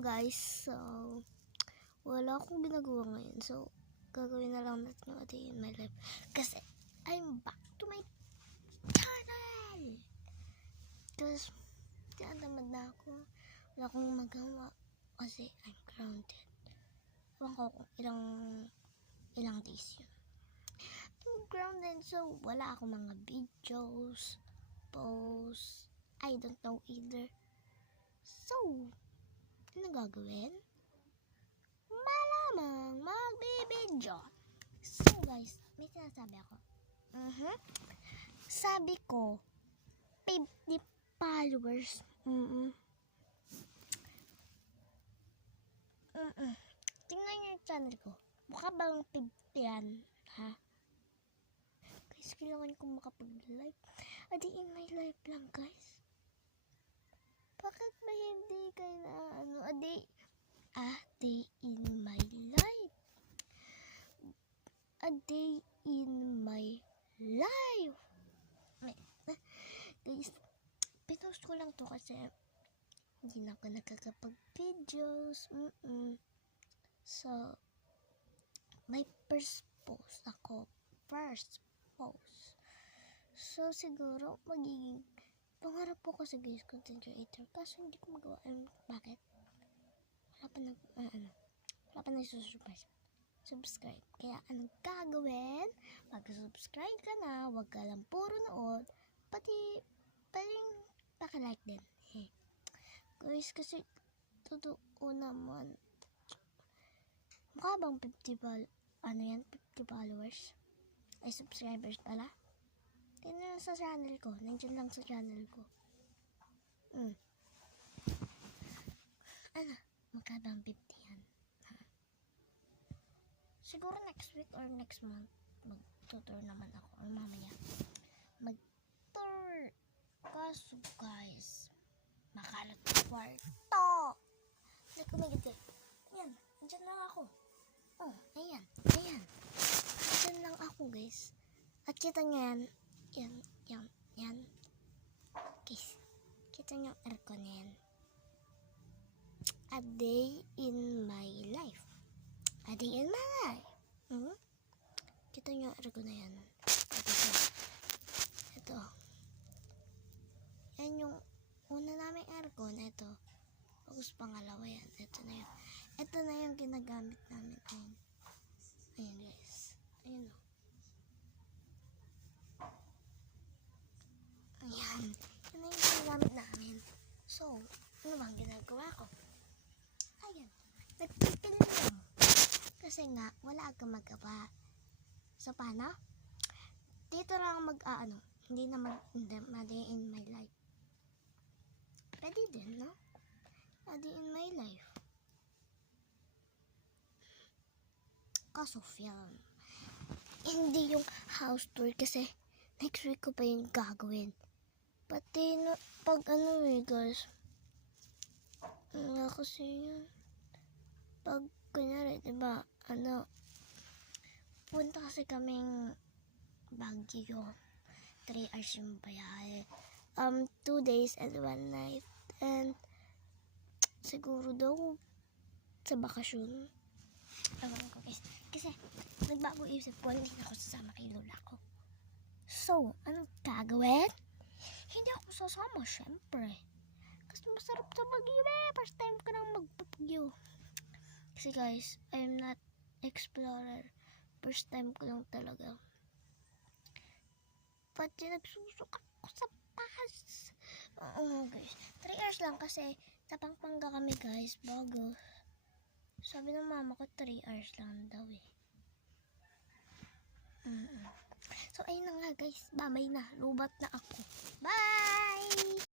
guys, so wala akong ginagawa ngayon. So gagawin na lang natin yung A Day in My Life. Kasi I'm back to my channel. Tapos tinatamad na ako. Wala akong magawa kasi I'm grounded. Ewan ko kung ilang days yun. I'm grounded, so wala akong mga videos, posts. I don't know either. So, ano gagawin? Malamang magbibideo. So guys, may sinasabi ako. Sabi ko, 50 followers. Tingnan niyo yung channel ko. Mukha bang 50 yan? Ha? Guys, kailangan ko makapag-live. A Day in My Life lang, guys. Bakit ba hindi kayo na A day in my life? A Day in my life. Guys, pinost ko lang to kasi hindi na ako nakakapag-videos. So, may first post ako. So, siguro magiging pangarap ko kasi guys, content creator. Kaso hindi ko magawa. Bakit? Wala pa subscribe. Kaya anong gagawin? Mag-subscribe ka na. Huwag ka lang puro nood. Pati paka-like din. Guys, kasi totoo naman. Mukha bang 50 followers? Ay, subscribers pala. Tingnan sa channel ko. Nandiyan lang sa channel ko. Ano? Mukha bang 50 yan? Siguro next week or next month, mag-tour naman ako. Or mamaya, mag-tour. Kaso guys, makalat na kwarto. Like, umigit. Ayan, andyan lang ako. Oh, ayan. Andyan lang ako guys. At kita nyo yan. Guys, kita nyo yung aircon na yan. A Day in My Life. A Day in My Life. Kita nyo yung aircon na yan. Ito. Yan yung una namin aircon. Ito. Tapos pangalawa yan. Ito na yung ginagamit namin. Ayan guys. Ayan o. Ayan. Yan na yung ginagamit namin. So, ano bang ginagawa ko? Ayan. Nagpipilm. Kasi nga, wala akong magawa. So, paano? Dito lang hindi na A Day in My Life. Pwede din, no? A Day in My Life. Kaso film. Hindi yung house tour kasi next week ko pa yung gagawin. Pati pag guys. Kasi yun. Pag kunyari, diba, punta kasi kaming Baguio. 3 hours yung bayahe. 2 days and 1 night. And siguro daw sa bakasyon. Ewan ko guys. Kasi nagbago isip ko, hindi na ako sasama kay lola ko. So, anong gagawin? Hindi ako sasama, syempre. Kasi masarap sa Baguio. First time ko nang magpapagyo. Kasi guys, I'm not explorer. First time ko lang talaga. Pati nagsusukat ko sa bus. Oo guys. 3 hours lang kasi sa Pampanga kami guys. Bago. Sabi ng mama ko 3 hours lang daw eh. So ayun na nga guys. Babay na. Lubat na ako. Bye!